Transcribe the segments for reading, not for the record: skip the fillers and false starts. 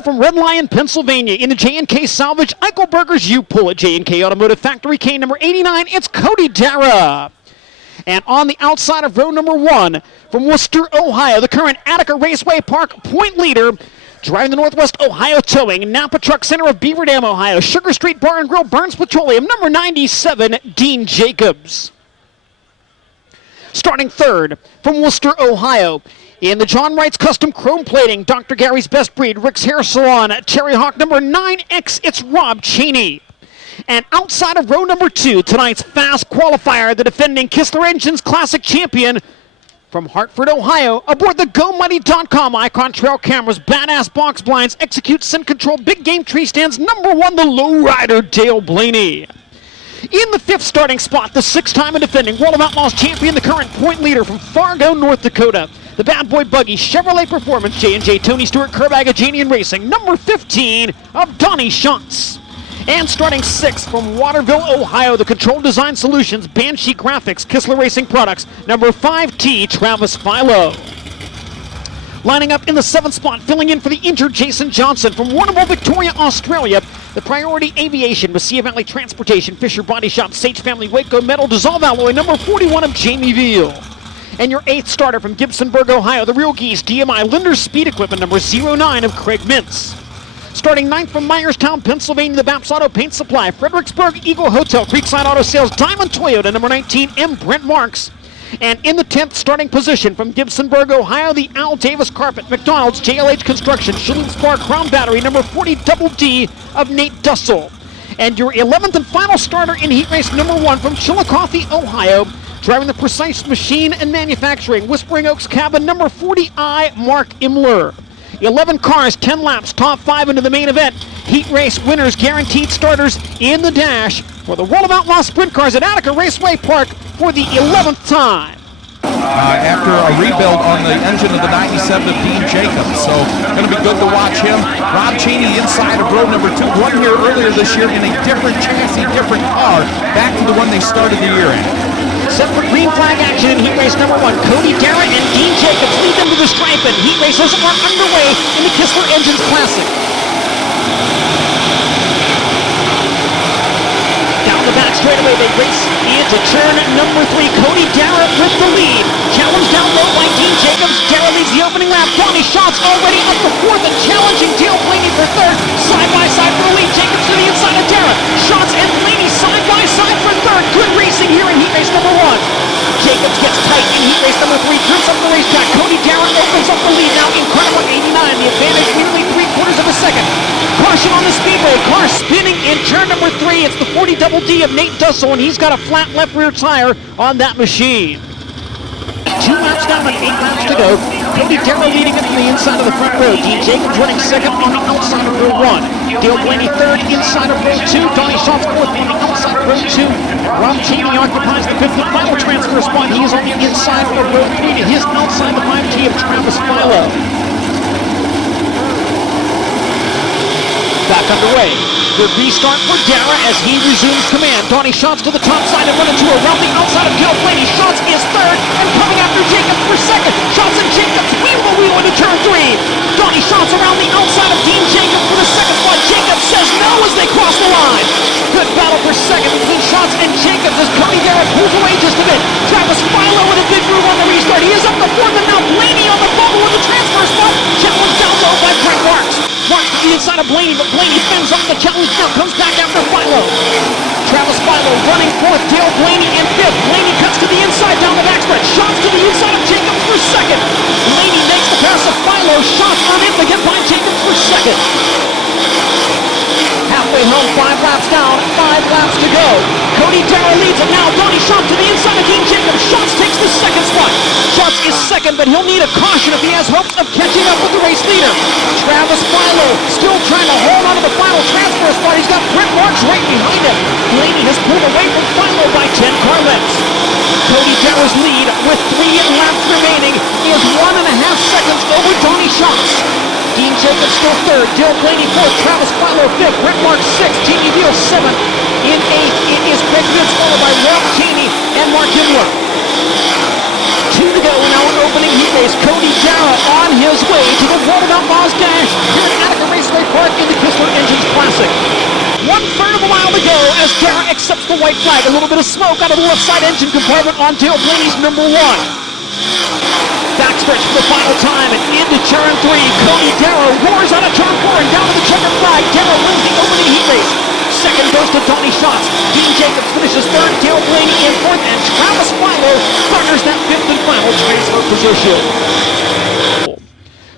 all from Red Lion, Pennsylvania. In the J&K Salvage Eichelberger's U-Pull at J&K Automotive Factory K number 89, it's Cody Darrah. And on the outside of row number 1 from Worcester, Ohio, the current Attica Raceway Park point leader, driving the Northwest Ohio Towing, Napa Truck Center of Beaver Dam, Ohio, Sugar Street Bar and Grill, Burns Petroleum, number 97, Dean Jacobs. Starting third from Worcester, Ohio, in the John Wright's Custom Chrome Plating, Dr. Gary's Best Breed, Rick's Hair Salon, Terry Hawk number 9X, it's Rob Chaney. And outside of row number 2, tonight's fast qualifier, the defending Kistler Engines Classic Champion from Hartford, Ohio, aboard the GoMuddy.com Icon Trail Cameras, Badass Box Blinds, Execute Scent Control, Big Game Tree Stands, number 1, the Lowrider, Dale Blaney. In the 5th starting spot, the 6-time and defending World of Outlaws champion, the current point leader from Fargo, North Dakota, the Bad Boy Buggy Chevrolet Performance, J&J Tony Stewart Kerbagajanian Racing, number 15 of Donnie Schatz. And starting 6th from Waterville, Ohio, the Control Design Solutions, Banshee Graphics, Kistler Racing Products, number 5T, Travis Philo. Lining up in the 7th spot, filling in for the injured Jason Johnson from Warrnambool, Victoria, Australia, the Priority Aviation, Mesilla Valley Transportation, Fisher Body Shop, Sage Family, Waco Metal, Dissolve Alloy, number 41 of Jamie Veal. And your 8th starter from Gibsonburg, Ohio, the Real Geese, DMI, Linder's Speed Equipment, number 09 of Craig Mintz. Starting 9th from Myerstown, Pennsylvania, the Baps Auto Paint Supply, Fredericksburg, Eagle Hotel, Creekside Auto Sales, Diamond Toyota, number 19, M. Brent Marks. And in the 10th starting position from Gibsonburg, Ohio, the Al Davis Carpet, McDonald's, JLH Construction, Schillings Park, Crown Battery, number 40, Double D of Nate Dussel. And your 11th and final starter in heat race number 1 from Chillicothe, Ohio, driving the Precise Machine and Manufacturing, Whispering Oaks Cabin, number 40I, Mark Imler. 11 cars, 10 laps, top 5 into the main event. Heat race winners, guaranteed starters in the dash for the World of Outlaws Sprint Cars at Attica Raceway Park for the 11th time. After a rebuild on the engine of the 97 of Dean Jacobs, so going to be good to watch him. Rob Chaney inside of row number 2, won here earlier this year in a different chassis, different car, back to the one they started the year in. Set for green flag action in heat race number 1. Cody Darrah and Dean Jacobs lead them to the stripe, and heat races are underway in the Kistler Engines Classic. Down the back straightaway, they race into turn number 3. Cody Darrah with the lead. Challenge down low by Dean Jacobs. Darrah leads the opening lap. Donnie Schatz already up the 4th and challenging Dale Blaney for 3rd. Side by side for the lead. Jacobs to the inside of Darrah. Schatz and Blaney side by side for 3rd. Good racing here in heat race number 1. Jacobs gets tight in heat race number 3. Turns up the racetrack. Cody Darrah opens up the lead now in car number 89. The advantage nearly 3/4 of a second. Caution on the speedway. Car spinning in turn number 3. It's the 40 Double D of Nate Dussel, and he's got a flat left rear tire on that machine. 2 laps down and 8 laps to go. Cody Darrah leading it from the inside of the front row. Dean Jacobs running 2nd on the outside of row 1. Dale Blaney 3rd inside of row 2. Donnie Schatz 4th on the outside of row 2. Rob Chaney occupies the 5th and final transfer spot. He is on the inside of row 3 to his outside the 5T of Travis Philo. Back underway. Good restart for Darrah as he resumes command. Donnie Schatz to the top side and running 2 around the outside of Dale Blaney. Schatz is 3rd and coming after Jacobs for 2nd. Schatz and Jacobs wheel into turn 3. Donnie Schatz around the outside of Dean Jacobs for the 2nd spot. Jacobs says no as they cross the line. Good battle for 2nd between Schatz and Jacobs as Cody Darrah pulls away just a bit. Travis Philo with a big move on the restart. He is up the 4th and now Blaney on the bubble with the transfer spot. Challenge down low by Brent Marks. Marks to the inside of Blaney, but Blaney fends off the challenge now, comes back after Philo. Travis Philo running 4th, Dale Blaney in 5th. Blaney cuts to the inside down the backstretch. Schatz to the inside of Jacobs for 2nd. Blaney makes the pass of Philo. Schatz unable to get by Jacobs for 2nd. Halfway home, 5 laps down, 5 laps to go. Cody Darrah leads it now. Donnie Schatz to the inside of Dean Jacobs. Schatz takes the 2nd spot. Schatz is 2nd, but he'll need a caution if he has hopes of catching up with the race leader. Travis Philo still trying to hold on to the final transfer spot. He's got Brent Marks right behind him. Blaney has pulled away from Philo by 10 car lengths. Cody Darrah's lead with 3 laps remaining is 1.5 seconds over Donnie Schatz. Dean Jacobs still 3rd, Dale Blaney 4th, Travis Philo 5th, Brent Marks 6th, Jamie Veal 7th. In 8th, it is Craig Mintz, followed by Rob Chaney and Mark Imler. 2 to go now in opening heat race. Cody Darrah on his way to the World of Outlaws dash here at Attica Raceway as Darrah accepts the white flag. A little bit of smoke out of the left side engine compartment on Dale Blaney's number 1. Backstretch for the final time and into turn 3. Cody Darrah roars out of turn 4 and down to the checkered flag. Darrah wins the opening heat race. Second goes to Donnie Schatz. Dean Jacobs finishes third. Dale Blaney in fourth, and Travis Philo garners that fifth and final transfer position.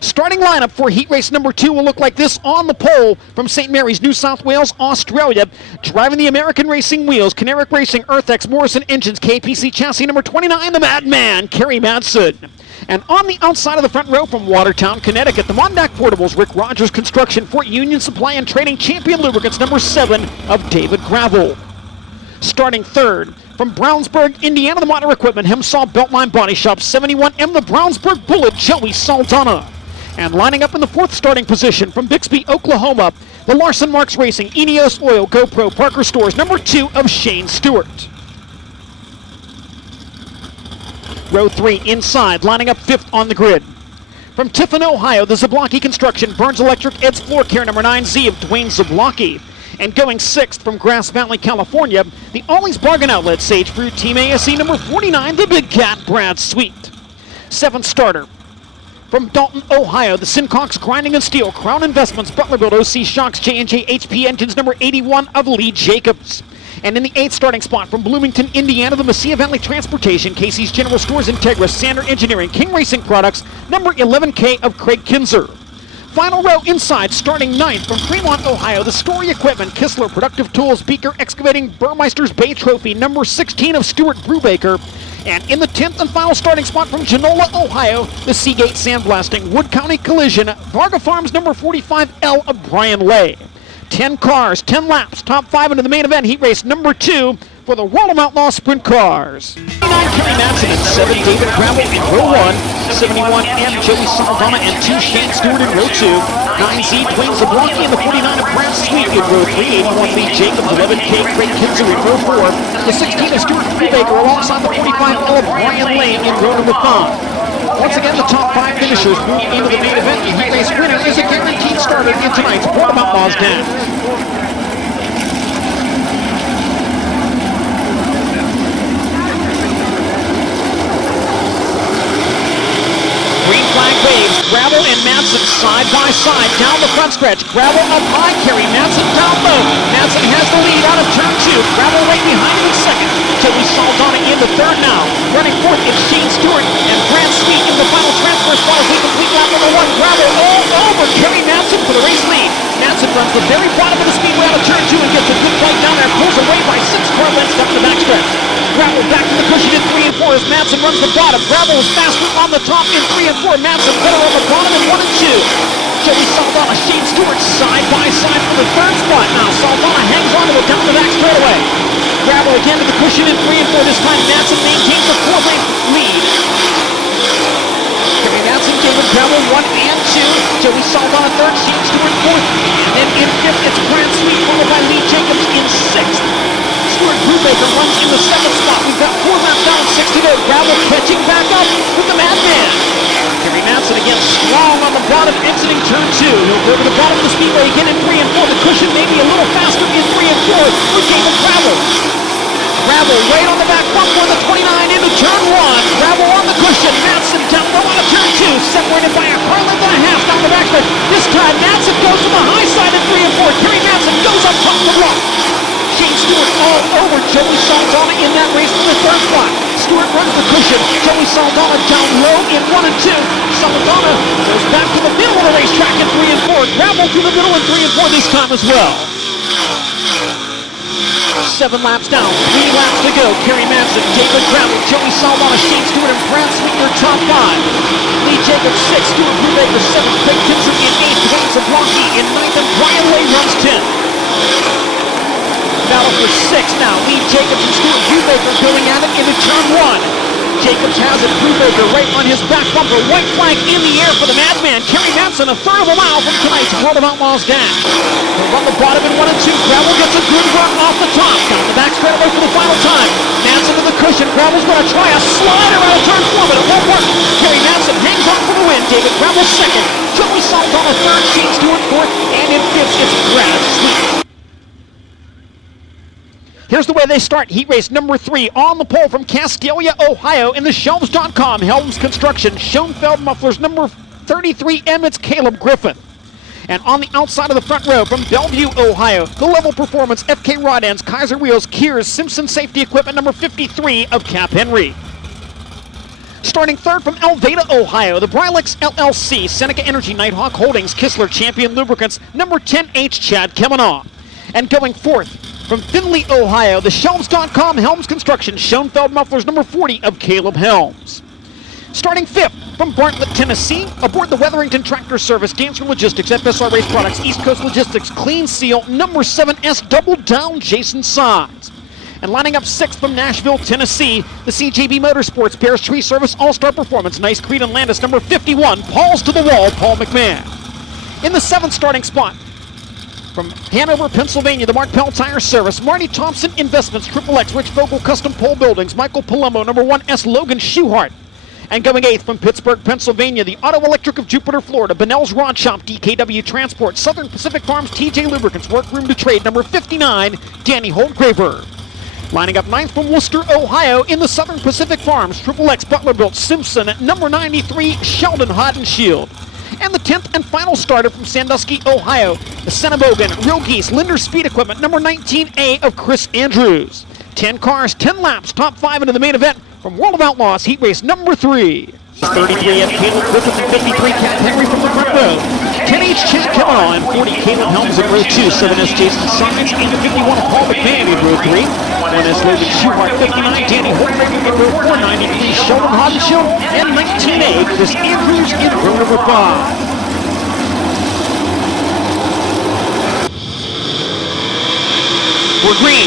Starting lineup for heat race number 2 will look like this on the pole from St. Mary's, New South Wales, Australia. Driving the American Racing Wheels, Caneric Racing, Earthex, Morrison Engines, KPC chassis number 29, the Madman, Kerry Madsen. And on the outside of the front row from Watertown, Connecticut, the Mondac Portables, Rick Rogers Construction, Fort Union Supply and Trading, Champion Lubricants number 7 of David Gravel. Starting third from Brownsburg, Indiana, the Motor Equipment, Hemsaw Beltline Body Shop, 71M, the Brownsburg Bullet, Joey Saldana. And lining up in the fourth starting position from Bixby, Oklahoma, the Larson Marks Racing, Ineos Oil, GoPro, Parker Stores, number 2 of Shane Stewart. Row 3 inside, lining up 5th on the grid. From Tiffin, Ohio, the Zablocki Construction, Burns Electric, Ed's Floor Care, number 9Z of Duane Zablocki. And going 6th from Grass Valley, California, the Ollie's Bargain Outlet, Sage Fruit Team ASE, number 49, the Big Cat, Brad Sweet. 7th starter. From Dalton, Ohio, the Sincox Grinding and Steel, Crown Investments, Butlerville, OC Shocks, J&J HP Engines, number 81 of Lee Jacobs. And in the 8th starting spot from Bloomington, Indiana, the Mesilla Valley Transportation, Casey's General Stores, Integra, Sander Engineering, King Racing Products, number 11K of Craig Kinzer. Final row inside, starting 9th from Fremont, Ohio, the Story Equipment, Kistler, Productive Tools, Beaker Excavating, Burmeister's Bay Trophy, number 16 of Stuart Brubaker. And in the 10th and final starting spot from Genola, Ohio, the Seagate Sandblasting, Wood County Collision, Varga Farms number 45L of Brian Lay. 10 cars, 10 laps, top 5 into the main event, heat race number 2 for the World of Outlaw Sprint Cars. 9 Kerry Madsen and 7 David Gravel in row 1, 71 M Joey Saldana and 2 Shane Stewart in row 2, 9Z Duane Zablocki and the 49 of Brad Sweet in row 3, 81 Lee Jacobs, 11K Craig Kinzer in row 4, the 16 of Stuart Brubaker alongside the 45L of Brian Lane in row number 5. Once again, the top 5 finishers move into the main event. The heat race winner is a guaranteed starter in tonight's World of Outlaws Dash. Green flag waves, Gravel and Madsen side by side down the front stretch. Gravel up high, Kerry Madsen down low. Madsen has the lead out of turn 2. Gravel right behind him in second. Joey Saldana in the third now. Running fourth is Shane Stewart and Brad Sweet in the final transfer spot as we complete lap number 1. Gravel all over Kerry Madsen for the race lead. Madsen runs the very bottom of the speedway out of turn 2 and gets a good fight down there. Pulls away by 6 car lengths up the backstretch. Gravel back to the cushion in 3 and 4 as Madsen runs the bottom. Gravel is faster on the top in 3 and 4. Madsen better on the bottom in 1 and 2. Joey Saldana, Shane Stewart side by side for the third spot. Now Saldana hangs on to it down the back straightaway. Gravel again to the cushion in 3 and 4. This time Madsen maintains a 4-length lead. Kerry Madsen, David Gravel 1 and 2. Joey Saldana third, Shane Stewart fourth. And then in 5th it's Brad Sweet followed by Lee Jacobs in 6th. Stuart Brubaker runs in the 7th spot. We've got 4 laps down, 6 to go. Gravel catching back up with the Madman. Kerry Madsen again strong on the bottom, exiting turn 2. He'll go to the bottom of the speedway again in 3 and 4. The cushion maybe a little faster in 3 and 4 with David Gravel. Gravel right on the back bumper, the 29 into turn 1. Gravel on the cushion. Madsen down low out of turn 2, separated by a car length and a half down the backstretch. This time Madsen goes to the high side in 3 and 4. Kerry Madsen goes up top the block. Shane Stewart all over Joey Saldana in that race for the third spot. Stewart runs the cushion. Joey Saldana down low in 1 and 2. Saldana goes back to the middle of the racetrack in 3 and 4. Gravel through the middle in 3 and 4 this time as well. 7 laps down, 3 laps to go. Kerry Madsen, David Gravel, Joey Saldana, Shane Stewart, and Brad Sweet are top 5. Lee Jacobs 6th, Stuart Brubaker 7th, Craig Kinzer in 8th, Duane Zablocki in 9th, and Brian Lay runs 10th. Battle for 6th now. Lee Jacobs and Stuart Brubaker going at it into turn 1. Jacobs has it. Brubaker right on his back bumper. White flag in the air for the Madman. Kerry Madsen a third of a mile from tonight's World of Outlaws Dash. They'll run the bottom in 1 and 2. Gravel gets a good run off the top. Down the back straightaway for the final time. Madsen to the cushion. Gravel's going to try a slider out of turn 4, but it won't work. Kerry Madsen hangs on for the win. David Gravel 2nd. Joey Saldana 3rd. Shane Stewart 4th. And in 5th it's Brad Sweet. Here's the way they start. Heat race number 3 on the pole from Cascadia, Ohio in the Shelves.com. Helms Construction, Schoenfeld Mufflers, number 33, Emmett's Caleb Griffith. And on the outside of the front row from Bellevue, Ohio, the Level Performance, FK Rod Ends, Kaiser Wheels, Kears, Simpson Safety Equipment, number 53 of Cap Henry. Starting third from Alveda, Ohio, the Brilux LLC, Seneca Energy, Nighthawk Holdings, Kistler Champion Lubricants, number 10H, Chad Kemenah. And going fourth from Findlay, Ohio, the Shelves.com, Helms Construction, Schoenfeld Mufflers, number 40 of Caleb Helms. Starting fifth from Bartlett, Tennessee, aboard the Weatherington Tractor Service, Dancer Logistics, FSR Race Products, East Coast Logistics, Clean Seal, number 7S, Double Down, Jason Sides. And lining up sixth from Nashville, Tennessee, the CJB Motorsports, Bears Tree Service, All-Star Performance, Nice Creed and Landis, number 51, Paul's to the Wall, Paul McMahon. In the seventh starting spot, from Hanover, Pennsylvania, the Mark Pell Tire Service, Marty Thompson Investments, Triple X, Rich Vogel Custom Pole Buildings, Michael Palumbo, number 1S, Logan Schuchart. And going eighth from Pittsburgh, Pennsylvania, the Auto Electric of Jupiter, Florida, Bonnell's Rod Shop, DKW Transport, Southern Pacific Farms, TJ Lubricants, Workroom to Trade, number 59, Danny Holdgraver. Lining up ninth from Worcester, Ohio, in the Southern Pacific Farms, Triple X Butler Built, Simpson, number 93, Sheldon Haudenschild. And the 10th and final starter from Sandusky, Ohio, the Senebogan, Real Geese, Linder Speed Equipment, number 19A of Chris Andrews. 10 cars, 10 laps, top 5 into the main event from World of Outlaws, heat race number 3. 33 of Caleb Griffith and 53 Cap Henry from the front row. 10H Chad Kemenah and 40 Caleb Helms in row 2. 7S Jason Sides and 51 of Paul McMahon in row 3. 1S Logan Schuchart, 59 Danny Holdgraver in row 4. 93 Sheldon Haudenschild and 19A Chris Andrews in row number 5. We're green.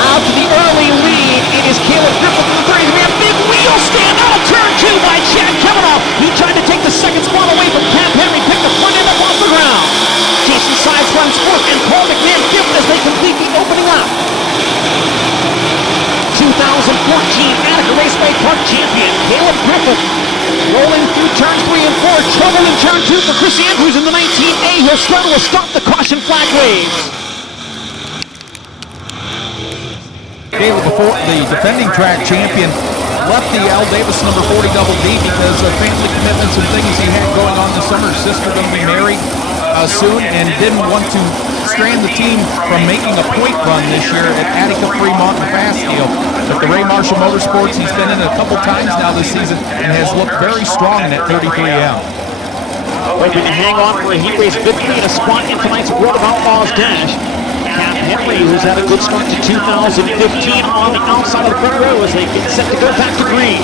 Out to the early lead, it is Caleb Griffith from the 30-man big wheel stand out of turn 2 by Chad Kemenah. He tried to take the second spot away from Cap Henry, picked the front end up off the ground. Jason Sides runs fourth and Paul McMahon fifth as they complete the opening lap. 2014 Attica Raceway Park champion Caleb Griffith rolling through turns 3 and 4. Trouble in turn 2 for Chris Andrews in the 19A. He'll struggle to stop the caution flag waves. Caleb, the defending track champion, left the Al Davis number 40 Double D because of family commitments and things he had going on this summer. His sister going to be married soon and didn't want to strand the team from making a point run this year at Attica, Fremont, and Fasteel. But the Ray Marshall Motorsports, he's been in a couple times now this season and has looked very strong in that 33M. Hoping to hang on for a heat race victory and a spot in tonight's World of Outlaws dash. Cap Henry, who's had a good start to 2015 on the outside of the front row as they get set to go back to green.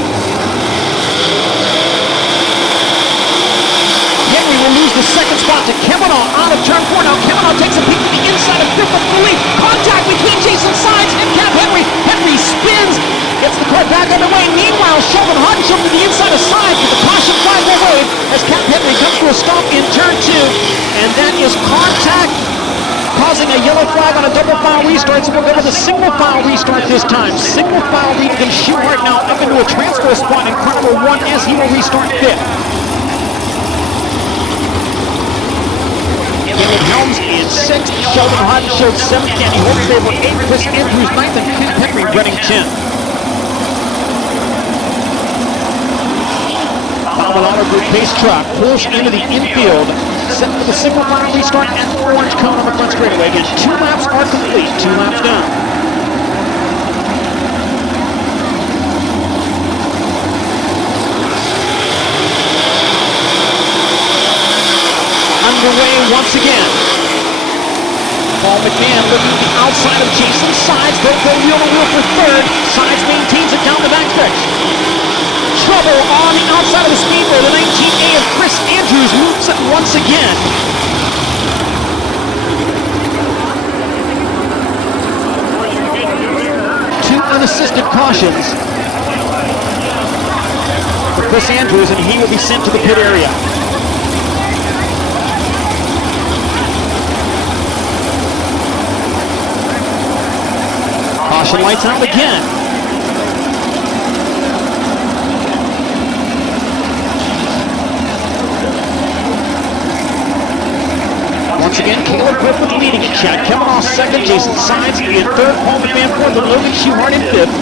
Henry will lose the second spot to Kemenah out of turn 4. Now Kemenah takes a peek to the inside of Griffith for the lead. Contact between Jason Sides and Cap Henry. Henry spins, gets the car back underway. Meanwhile, Sheldon Haudenschild to the inside of Sides with the caution flag will wave as Cap Henry comes to a stop in turn 2. And that is contact, causing a yellow flag on a double file restart, so we'll go with a single file restart this time. Single file lead from Schuchart now up into a transfer spot in car number 1 as he will restart 5th. Caleb Helms in 6th, Sheldon Haudenschild 7th, Danny Holdgraver 8th, Chris Andrews 9th, and Cap Henry running 10th. Palomino Group pace truck pulls into the infield, set for the single file restart at the orange cone on the front straightaway. Again, 2 laps are complete, 2 laps down. Underway once again. Paul McMahon looking at the outside of Jason Sides. They'll go wheel to wheel for third. Sides maintains it down the backstretch. Trouble on the outside of the speedway. The 19A of Chris Andrews moves it once again. Two unassisted cautions for Chris Andrews, and he will be sent to the pit area. Caution lights out again. once again, Caleb Griffith leading it. Chad Kemenah second, Jason Sides in third, Paul McMahon fourth, and Logan Schuchart in fifth.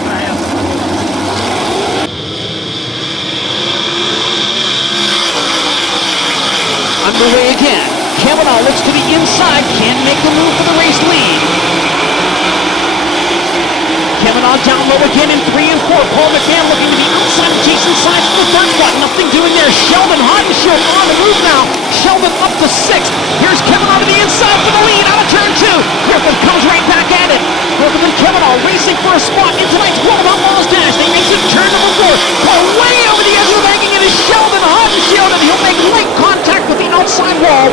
Underway again. Kemenah looks to the inside, can't make the move for the race lead. Kemenah down low again in 3 and 4. Paul McMahon looking to the outside of Jason Sides for the third spot. Nothing doing there. Sheldon Haudenschild on the move now. Sheldon up to 6th. Here's Kemenah to the inside for the lead out of turn 2. Griffith comes right back at it. Griffith and Kemenah racing for a spot in tonight's World of Outlaws dash. They exit turn number 4. Call way over the edge of the banking. It is Sheldon Haudenschild, and he'll make light contact with the outside wall.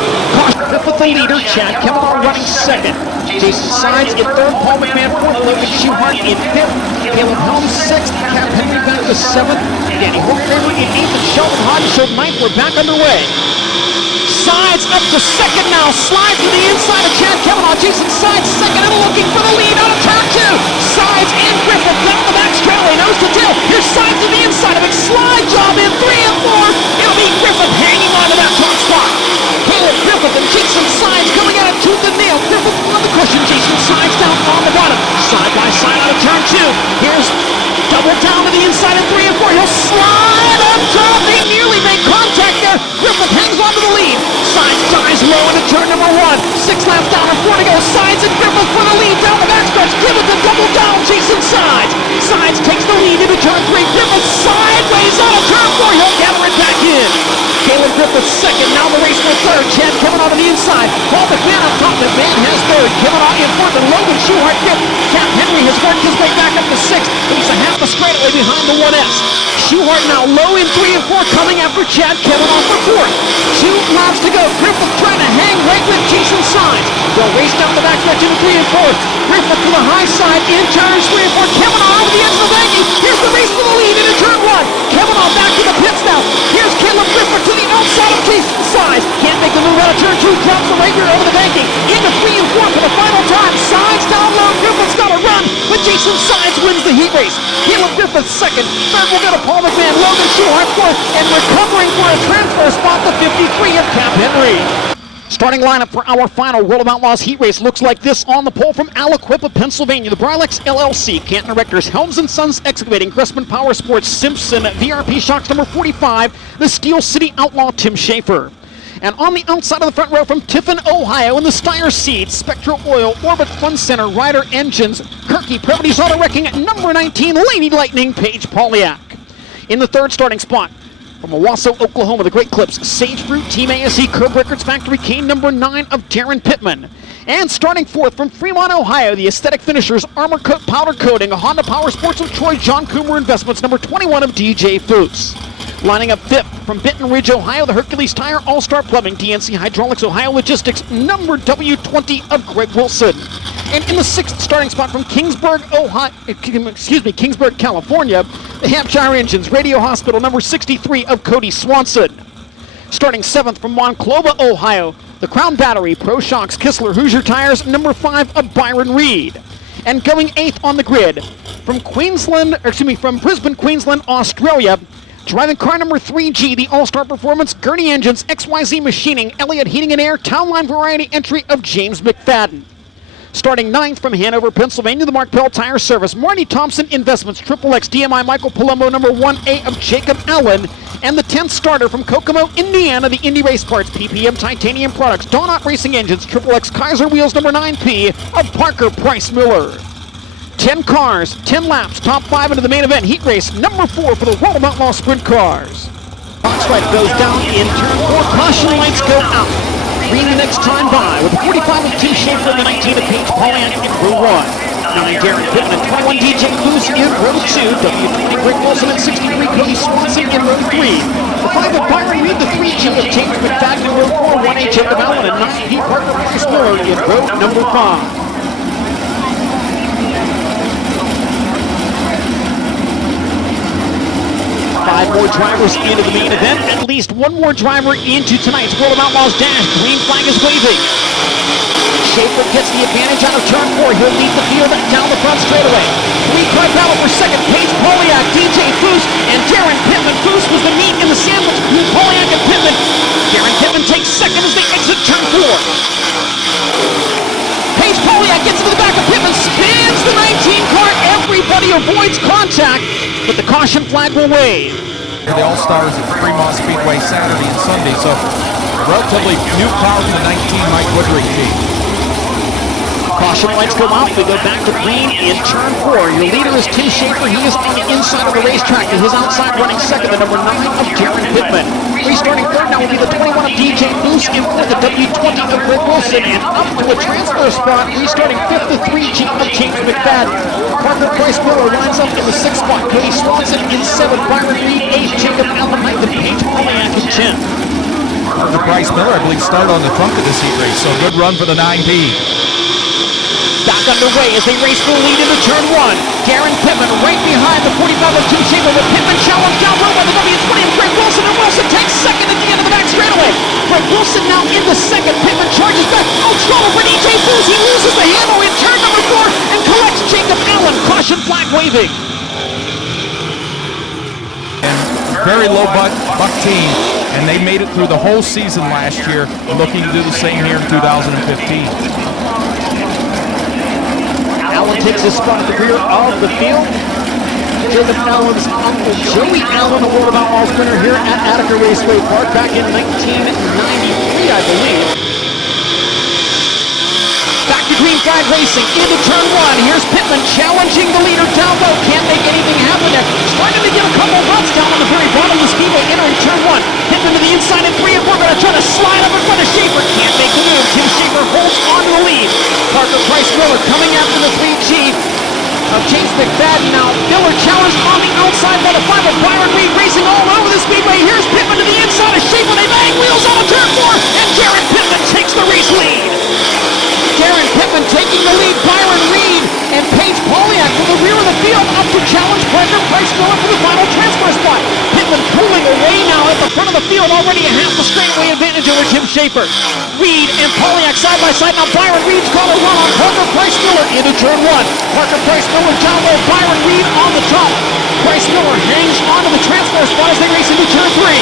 Griffith the leader. Chad Kemenah running second. Jason Sides in third. Paul McMahon fourth. Logan Schuchart in fifth. Caleb Helms sixth. Cap Henry back to seventh. Danny Hochfaber in eighth. And Sheldon Haudenschild ninth. We're back underway. Sides up to second now. Slide to the inside of Chad Kemenah. Jason Sides second and looking for the lead out of turn 2. Sides and Griffith down the back straightaway. Nose to tail. Here's Sides to the inside of it. Slide job in 3 and 4. It'll be Griffith hanging on to that top spot. Caleb Griffith and Jason Sides coming at it tooth and nail. Griffith on the cushion. Jason Sides down on the bottom. Side by side out of turn 2. Here's double down to the inside in 3 and 4. He'll slide up top. They nearly make contact there. Griffith hangs on to the lead. Sides dies low into turn number 1. 6 laps down and 4 to go. Sides and Griffith for the lead down the backstretch. Griffith to double down. Jason Sides. Sides takes the lead into turn 3. Griffith sideways out of turn 4. He'll gather it back in. Caleb Griffith second. Now the race for third. Chad Kemenah to the inside. Paul McMahon on top. McMahon has third. Kemenah in fourth. And Logan Schuchart fifth. Cap Henry has worked his way back up to 6th. He's a half a straightaway behind the 1S. Schuchart now low in 3 and 4, coming after Chad Kemenah for 4th. 2 laps to go. Griffith trying to hang right with Jason Sides. They'll race down the backstretch into 3 and 4. Griffith to the high side in turns 3 and 4. Kemenah over the edge of the banking. Here's the race for the lead into turn 1. Kemenah back to the pits now. Here's Caleb Griffith to the outside of Jason Sides. Can't make the move out of turn 2. Drops the right rear over the banking. Into 3 and 4 for the final time. Sides down low. Griffith's got a run, but Jason Sides wins the heat race. Caleb Griffith second. Third will go to Paul McMahon. Logan Schuchart fourth. And recovering for a transfer spot, the 53 of Cap Henry. Starting lineup for our final World of Outlaws heat race looks like this on the pole from Aliquippa, Pennsylvania. The Brilex LLC, Canton Erectors, Helms & Sons Excavating, Gressman Power Sports, Simpson, VRP Shocks number 45, the Steel City Outlaw, Tim Shaffer. And on the outside of the front row from Tiffin, Ohio, in the Steyr Seeds, Spectral Oil, Orbit Fun Center, Ryder Engines, Kirky, Previty's Auto Wrecking at number 19, Lady Lightning, Paige Poliak. In the third starting spot, from Owasso, Oklahoma, the Great Clips, Sage Fruit, Team ASE, Curb Records Factory, Kane number 9 of Daryn Pittman. And starting fourth from Fremont, Ohio, the Aesthetic Finishers, Armor Coat Powder Coating, Honda Power Sports of Troy, John Coomer Investments, number 21 of DJ Foose. Lining up fifth from Benton Ridge, Ohio, the Hercules Tire, All-Star Plumbing, DNC Hydraulics, Ohio Logistics, number W20 of Greg Wilson. And in the sixth starting spot from Kingsburg, California, the Hampshire Engines, Radio Hospital, number 63 of Cody Swanson. Starting seventh from Monclova, Ohio, the Crown Battery, Pro Shocks, Kistler, Hoosier Tires, number 5 of Byron Reed. And going eighth on the grid from Brisbane, Queensland, Australia, driving car number 3G, the All-Star Performance, Gurney Engines, XYZ Machining, Elliott Heating and Air, Town Line Variety entry of James McFadden. Starting ninth from Hanover, Pennsylvania, the Mark Pell Tire Service, Marty Thompson Investments, XXX DMI Michael Palumbo, number 1A of Jacob Allen, and the 10th starter from Kokomo, Indiana, the Indy Race Parts, PPM Titanium Products, Donut Racing Engines, XXX Kaiser Wheels, number 9P of Parker Price Miller. 10 cars, 10 laps, top 5 into the main event heat race, number 4 for the World of Outlaw Sprint Cars. Box fight goes down in turn 4, caution lights go out. Green the next time by with 45 of Tim Shaffer and the 19 of Paige Poliak in row 1. 9 Daryn Pittman and 21 DJ Foose in row 2. W20 Greg Wilson at 63, Cody Swanson in row 3. The 5 of Byron Reed, the 3G of James McFadden in row 4. 1H of Allen and 9P Parker Price Miller in row number 5. 5 more drivers into the main event. At least 1 more driver into tonight's World of Outlaws dash. Green flag is waving. Shaffer gets the advantage out of turn 4. He'll lead the field down the front straightaway. 3-car battle for second. Paige Poliak, DJ Foose, and Daryn Pittman. Foose was the meat in the sandwich between Poliak and Pittman. Daryn Pittman takes second as they exit turn 4. Paige Poliak gets into the back of Pittman, spins the 19 car. Everybody avoids contact, but the caution flag will wave. The All-Stars at Fremont Speedway Saturday and Sunday, so relatively new car for the 19 Mike Woodring team. Caution lights go out. We go back to green in turn 4. Your leader is Tim Shaffer. He is on the inside of the racetrack. To his outside running second, the number 9 of Daryn Pittman. Restarting third now will be the 21 of DJ Moose and fourth the W20 of Greg Wilson. And up to a transfer spot, restarting fifth the 3G of James McFadden. Parker Price Miller lines up in the 6th spot. Cody Swanson in 7th. Byron Reed 8th. Jacob Allen 9th. And Paige Poliak in 10th. Parker Price Miller, I believe, started on the trunk of this heat race, so good run for the 9P. Back underway as they race for the lead into turn 1. Daryn Pittman right behind the 45 of Tim Shaffer, with Pittman challenged down low by the W20 of Greg Wilson, and Wilson takes second at the end of the back straightaway. Greg Wilson now in the second. Pittman charges back. Oh, trouble for DJ Booz. He loses the handle in turn number 4 and collects Jacob Allen. Caution flag waving. And very low buck team, and they made it through the whole season last year, looking to do the same here in 2015. Allen takes his spot at the rear of the field. Jacob Allen's uncle Joey Allen, a World of Outlaws winner here at Attica Raceway Park back in 1993, I believe. Back to green flag racing into turn 1. Here's Pittman challenging the leader down low. Can't make anything happen there. Starting to get a couple runs down on the very bottom of the speedway, entering turn 1. Pittman to the inside in 3 and 4. Going to try to slide up in front of Shaffer. Can't make the move. Tim Shaffer holds on to the lead. Parker Price Miller coming after the 3G of James McFadden now. Miller challenged on the outside by the 5 of Byron Reed racing all over the speedway. Here's Pittman to the inside of Shaffer. They bang wheels on turn 4, and Daryn Pittman takes the race lead. Daryn Pittman taking the lead. Byron Reed and Paige Poliak from the rear of the field up to challenge Parker Price Miller for the final transfer spot. Pittman pulling away now at the front of the field, already a half a straightaway advantage over Tim Shaffer. Reed and Poliak side by side. Now Byron Reed's got a run on Parker Price Miller into turn 1. Parker Price Miller down low. Byron Reed on the top. Price Miller hangs onto the transfer spot as they race into turn 3.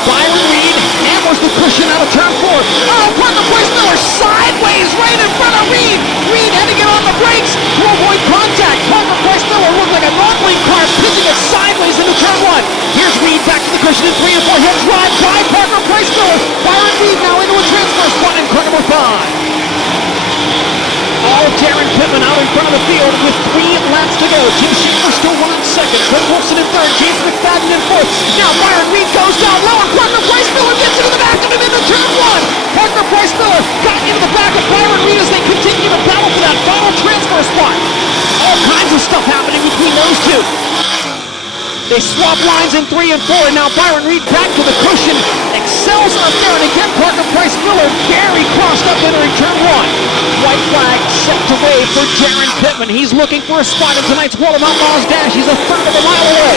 Byron Reed hammers the cushion out of turn 4. Oh, Parker Price Miller sideways right in front of Reed. Reed had to get on the brakes to avoid contact. Parker Price Miller looked like a non-link car, pitching it sideways into turn 1. Here's Reed back to the cushion in 3 and 4. He'll drive by Parker Price Miller. Byron Reed now into a transfer spot in car number 5. All Daryn Pittman out in front of the field with 3 laps to go. Tim Shaffer still running second. Greg Wilson in third. James McFadden in fourth. Now Byron Reed goes down low, and Parker Price Miller gets into the back of him into turn 1. Parker Price Miller got into the back of Byron Reed as they continue to battle for that final transfer spot. All kinds of stuff happening between those two. They swap lines in 3 and 4, and now Byron Reed back to the cushion, excels up there, and again Parker Price Miller very crossed up entering turn 1. White flag set to wave for Daryn Pittman. He's looking for a spot in tonight's World of Outlaws dash. He's a third of a mile away.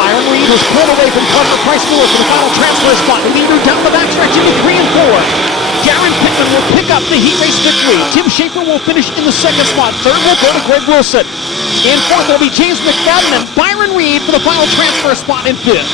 Byron Reed was pulled away from Parker Price Miller for the final transfer spot. The leader down the backstretch into 3 and 4. Daryn Pittman will pick up the heat race victory. Tim Shaffer will finish in the second spot. Third will go to Greg Wilson. In fourth will be James McFadden, and Byron Reed for the final transfer spot in 5th.